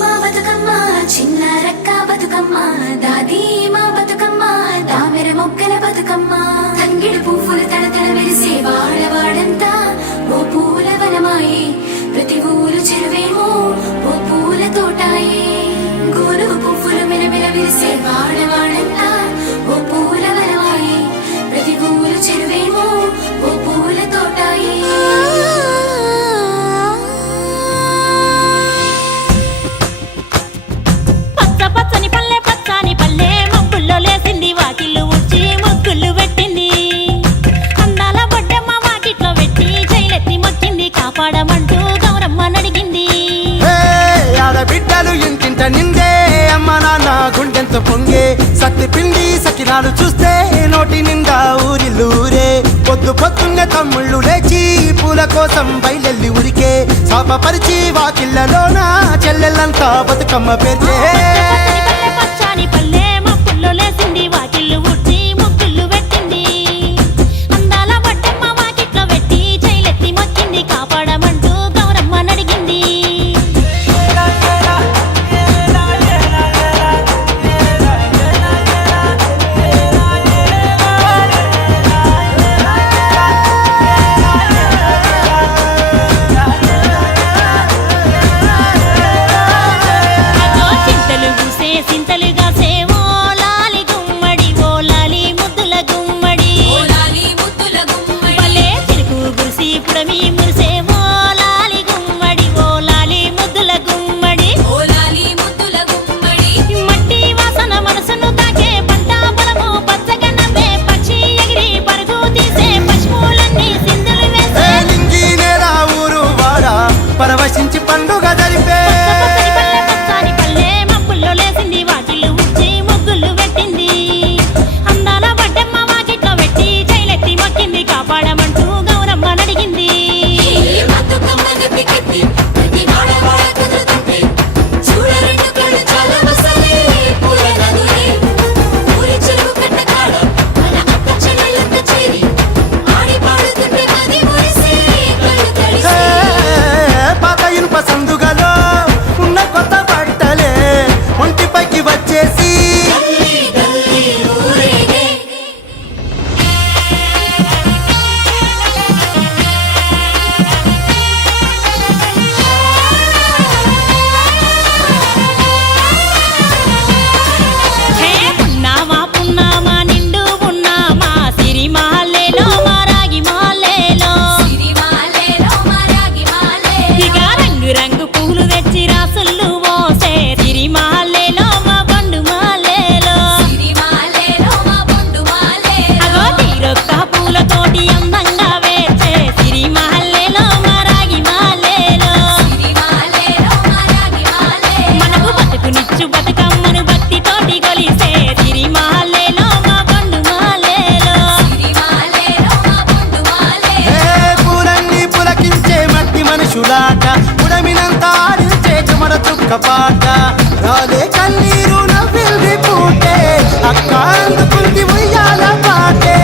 మా బతుకమ్మ చిన్న రక్క బతుకమ్మ దాది మా బతుకమ్మ దామెర మొక్కల బతుకమ్మ తంగిడు పువ్వులు తడతడ వెలిసే వాడవాడంతా ఓ పూల వనమాయే ప్రతి ఊరు చెరువేమో ఓ పూల తోటాయే గోరు పువ్వులు మెలమెల విరిసే వాడవాడంతా ఓ పూల వనమాయే ప్రతి ఊరు చెరువేమో ఓ పూల తోటాయే పచ్చని పల్లె పచ్చని పల్లె మబ్బుల్లో లేసింది వాకిళ్ళు ఊడ్చి ముగ్గులు పెట్టింది అందాల బొడ్డమ్మ వాకిట్లో పెట్టి జైలెత్తి మొక్కింది కాపాడమంటూ గౌరమ్మ నడిగింది ఆడబిడ్డలు ఇంటింట నిందే అమ్మ నాన్న గుండెంత పొంగే సత్తి పిండి సకినాలు చూస్తే నోటి నిండా ఊరిల్లూరే పొద్దు పొద్దున్నే తమ్ముళ్ళు లేచి పూల కోసం బయలెల్లి ఉరికే శాపపరిచి వాకిళ్ళలోన చెల్లెళ్ళంతా బతుకమ్మ పేర్చే పచ్చని పల్లె మబ్బుల్లో లేసింది వాకిళ్ళు ఊడ్చి ముగ్గులు పెట్టింది అందాల బొడ్డమ్మ వాకిట్లో పెట్టి జైలెత్తి మొక్కింది కాపాడమంటూ గౌరమ్మ నడిగింది పరవశించి పండుగ జరిపే పచ్చని పల్లె మబ్బుల్లో లేసింది వాకిళ్ళు ఊడ్చి ముగ్గులు పెట్టింది అందాల బొడ్డమ్మ వాకిట్లో పెట్టి జైలెత్తి మొక్కింది కాపాడమంటూ గౌరమ్మ నడిగింది సందుగలో ఉన్న కొత్త బట్టలే ఒంటిపైకి వచ్చేసి పున్నామా పున్నామా నిండు పున్నామా సిరి మహల్లేలో మా రాగి మహల్లేలో ఇక రంగు రంగు పూలు తెచ్చి రాసుళ్ళు మోసే సిరి మహల్లేలో మా బండు మహల్లేలో అగో తీరొక్క పూలతోటి అందంగా వేచే సిరి మహల్లేలో మా రాగి మహల్లేలో మనకు బతుకునిచ్చు బతుకమ్మను భక్తితోటి కొలిసే సిరి మహల్లేలో మా బండు మహల్లేలో పూలన్నీ పులకించే మట్టి మనుషులాట ఉడమినంతా ఆడించే చెమర చుక్కపాట రాలే కన్నీరు నవ్విల్ది పూటే అక్క అందుకుంది ఉయ్యాల పాటే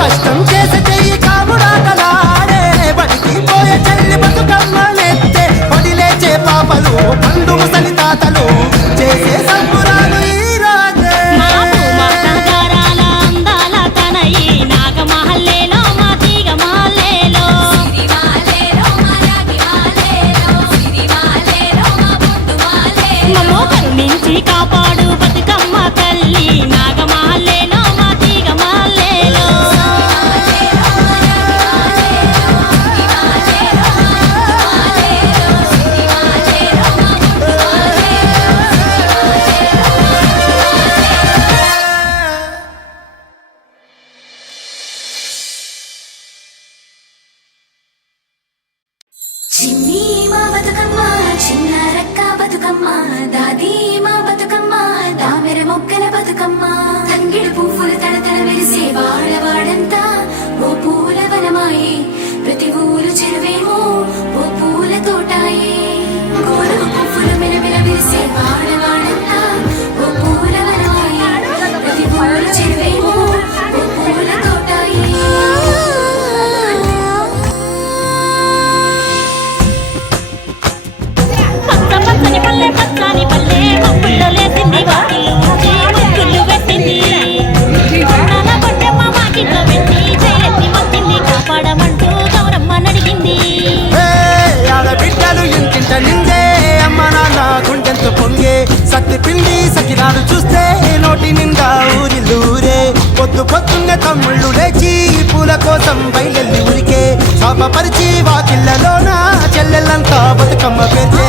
కష్టం చేసే చెయ్యి కాముడాటలాడే బడికి పోయే చెల్లి బతుకమ్మ నెత్తే పడిలేచే పాపలు పండు ముసలి తాతలు చేసే సంబురాలు ఈ రాజే మా భూమాతాగారాల అందాల తనయి నాగ మహల్లేలో మా తీగ మహల్లేలో మమ్మో కరుణించి కాపాడు బతుకమ్మ తల్లి నాగ మహల్లేలో మా తీగ మహల్లేలో చిన్ని మా బతుకమ్మ చిన్న రక్క బతుకమ్మ దాది మా బతుకమ్మ పూల కోసం బయలెల్లి ఉరికే శాపపరిచి వాకిళ్ళలోన చెల్లెళ్ళంతా బతుకమ్మ పేర్చే